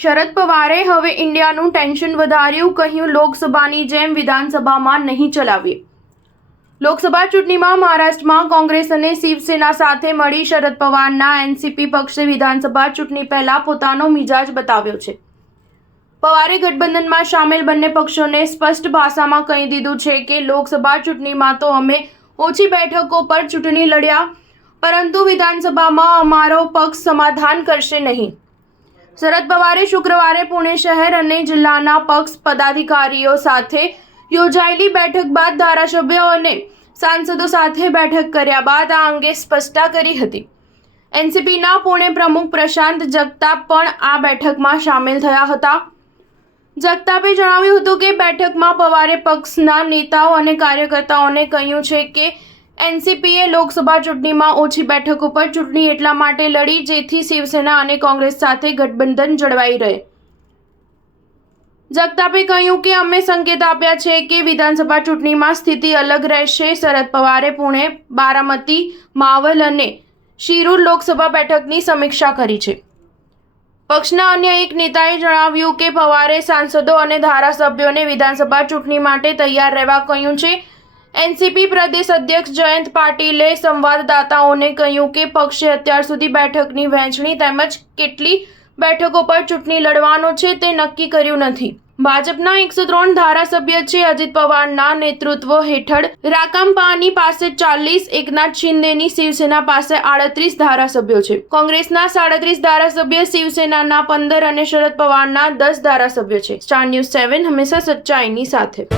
શરદ પવારે હવે ઇન્ડિયાનું ટેન્શન વધાર્યું, કહ્યું લોકસભાની જેમ વિધાનસભામાં નહીં ચલાવીએ। લોકસભા ચૂંટણીમાં મહારાષ્ટ્રમાં કોંગ્રેસ અને શિવસેના સાથે મળી શરદ પવારના એનસીપી પક્ષે વિધાનસભા ચૂંટણી પહેલા પોતાનો મિજાજ બતાવ્યો છે। પવારે ગઠબંધનમાં સામેલ બંને પક્ષોને સ્પષ્ટ ભાષામાં કહી દીધું છે કે લોકસભા ચૂંટણીમાં તો અમે ઓછી બેઠકો પર ચૂંટણી લડ્યા, પરંતુ વિધાનસભામાં અમારો પક્ષ સમાધાન કરશે નહીં। શરદ પવારે શુક્રવારે પુણે શહેર અને જિલ્લાના પક્ષ પદાધિકારીઓ સાથે યોજાયેલી બેઠક બાદ ધારાસભ્યો અને સાંસદો સાથે બેઠક કર્યા બાદ આ અંગે સ્પષ્ટતા કરી હતી। એનસીપીના પુણે પ્રમુખ પ્રશાંત જગતાપ પણ આ બેઠકમાં સામેલ થયા હતા। જગતાપે જણાવ્યું હતું કે બેઠકમાં પવારે પક્ષના નેતાઓ અને કાર્યકર્તાઓને કહ્યું છે કે એનસીપીએ લોકસભા ચૂંટણીમાં ઓછી બેઠકો પર ચૂંટણી એટલા માટે લડી જેથી શિવસેના અને કોંગ્રેસ સાથે ગઠબંધન જળવાઈ રહે। જગતાપે કહ્યું કે અમે સંકેત આપ્યા છે કે વિધાનસભા ચૂંટણીમાં સ્થિતિ અલગ રહેશે। શરદ પવારે પુણે, બારામતી, માવલ અને શિરૂર લોકસભા બેઠકની સમીક્ષા કરી છે। પક્ષના અન્ય એક નેતાએ જણાવ્યું કે પવારે સાંસદો અને ધારાસભ્યોને વિધાનસભા ચૂંટણી માટે તૈયાર રહેવા કહ્યું છે। એનસીપી પ્રદેશ અધ્યક્ષ જયંત પાટીલે સંવાદદાતાઓને કહ્યું કે પક્ષે અત્યાર સુધી બેઠકની વહેંચણી તેમજ કેટલી બેઠકો પર ચૂંટણી લડવાનો છે તે નક્કી કર્યું નથી। ભાજપના 103 ધારાસભ્ય છે। અજીત પવારના નેતૃત્વ હેઠળ રાકાંપાની પાસે 40, એકનાથ શિંદેની શિવસેના પાસે 38 ધારાસભ્યો છે। કોંગ્રેસના 37 ધારાસભ્ય, શિવસેનાના 15 અને શરદ પવારના 10 ધારાસભ્યો છે। સ્ટાર ન્યૂઝ 7 હંમેશા સચ્ચાઈની સાથે।